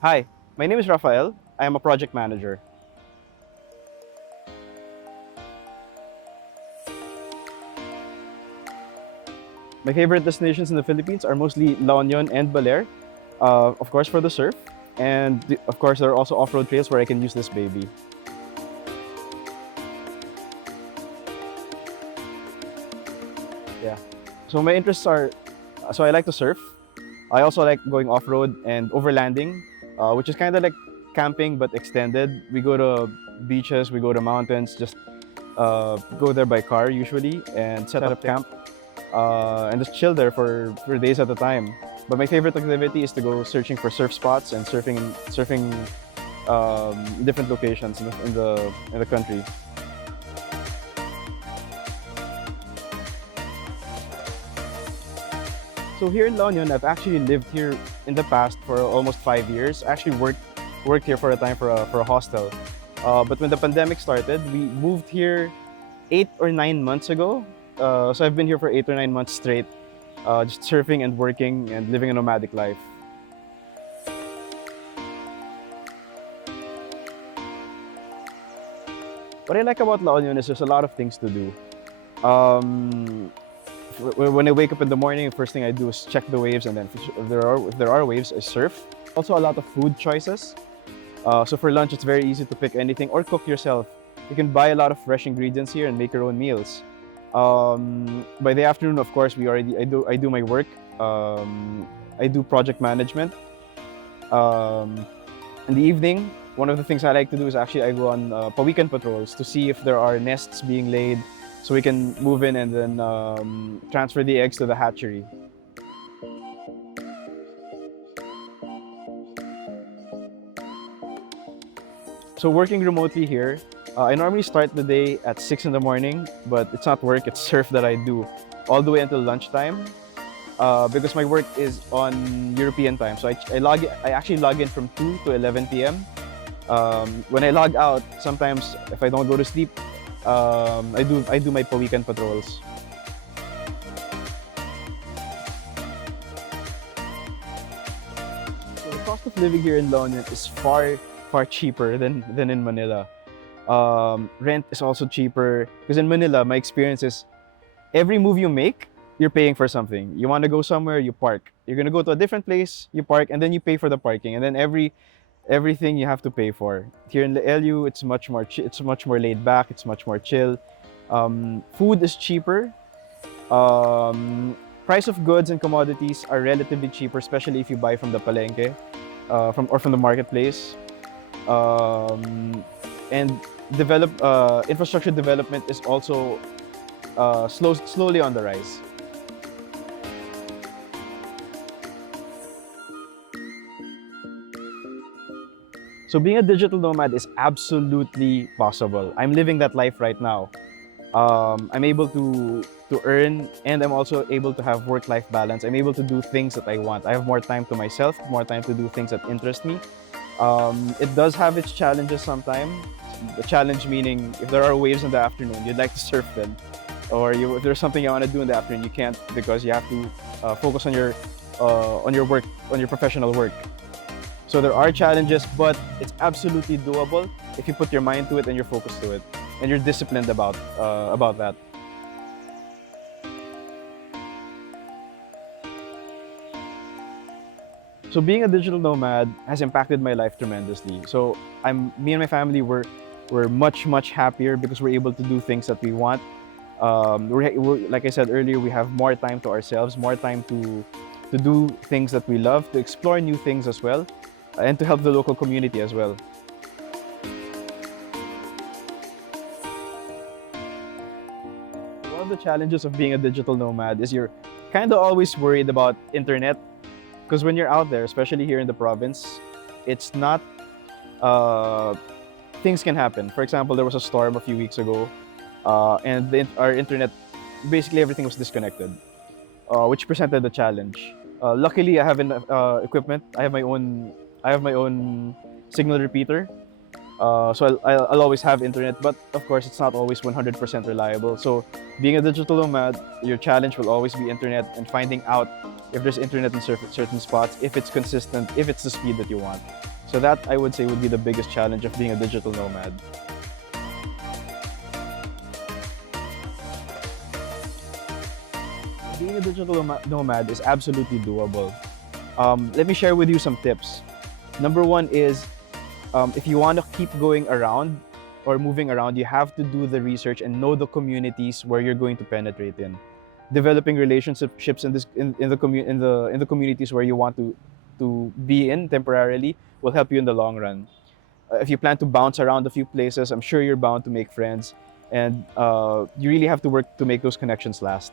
Hi, my name is Rafael. I am a project manager. My favorite destinations in the Philippines are mostly La Union and Baler, of course for the surf, and of course there are also off-road trails where I can use this baby. Yeah. So my interests are, so I like to surf. I also like going off-road and overlanding, which is kind of like camping but extended. We go to beaches, we go to mountains, just go there by car usually and set up camp and just chill there for days at a time. But my favorite activity is to go searching for surf spots and surfing different locations in the country. So here in La Union, I've actually lived here in the past for almost 5 years. I actually worked here for a time for a hostel. But when the pandemic started, we moved here 8 or 9 months ago. So I've been here for 8 or 9 months straight, just surfing and working and living a nomadic life. What I like about La Union is there's a lot of things to do. Um, when I wake up in the morning, the first thing I do is check the waves, and then if there are waves, I surf. Also, a lot of food choices. So for lunch, it's very easy to pick anything or cook yourself. You can buy a lot of fresh ingredients here and make your own meals. By the afternoon, of course, I do my work. I do project management. Um, in the evening, one of the things I like to do is actually I go on weekend patrols to see if there are nests being laid, so we can move in and then transfer the eggs to the hatchery. So working remotely here, I normally start the day at 6 in the morning, but it's not work, it's surf that I do all the way until lunchtime because my work is on European time. So I actually log in from 2 to 11 p.m. When I log out, sometimes if I don't go to sleep, I do my weekend patrols. So the cost of living here in La Union is far cheaper than in Manila. Rent is also cheaper because in Manila, my experience is every move you make, you're paying for something. You want to go somewhere, you park. You're gonna go to a different place, you park, and then you pay for the parking, and then everything you have to pay for. Here in the LU, it's much more laid back. It's much more chill. Food is cheaper. Price of goods and commodities are relatively cheaper, especially if you buy from the palengke, from the marketplace. Um, and infrastructure development is also slowly on the rise. So being a digital nomad is absolutely possible. I'm living that life right now. I'm able to earn, and I'm also able to have work-life balance. I'm able to do things that I want. I have more time to myself, more time to do things that interest me. It does have its challenges sometimes. The challenge meaning if there are waves in the afternoon, you'd like to surf them, or if there's something you want to do in the afternoon, you can't because you have to focus on your work, on your professional work. So there are challenges, but it's absolutely doable if you put your mind to it and you're focused to it, and you're disciplined about that. So being a digital nomad has impacted my life tremendously. So me and my family were much happier because we're able to do things that we want. Like I said earlier, we have more time to ourselves, more time to do things that we love, to explore new things as well, and to help the local community as well. One of the challenges of being a digital nomad is you're kind of always worried about internet because when you're out there, especially here in the province, it's not uh, things can happen. For example, there was a storm a few weeks ago, and our internet, basically everything was disconnected, which presented a challenge. Luckily, I have equipment. I have my own signal repeater, I'll always have internet, but of course, it's not always 100% reliable. So, being a digital nomad, your challenge will always be internet and finding out if there's internet in certain spots, if it's consistent, if it's the speed that you want. So, that I would say would be the biggest challenge of being a digital nomad. Being a digital nomad is absolutely doable. Let me share with you some tips. Number one is if you want to keep going around or moving around, you have to do the research and know the communities where you're going to penetrate in. Developing relationships in the communities where you want to be in temporarily will help you in the long run. If you plan to bounce around a few places, I'm sure you're bound to make friends, and you really have to work to make those connections last.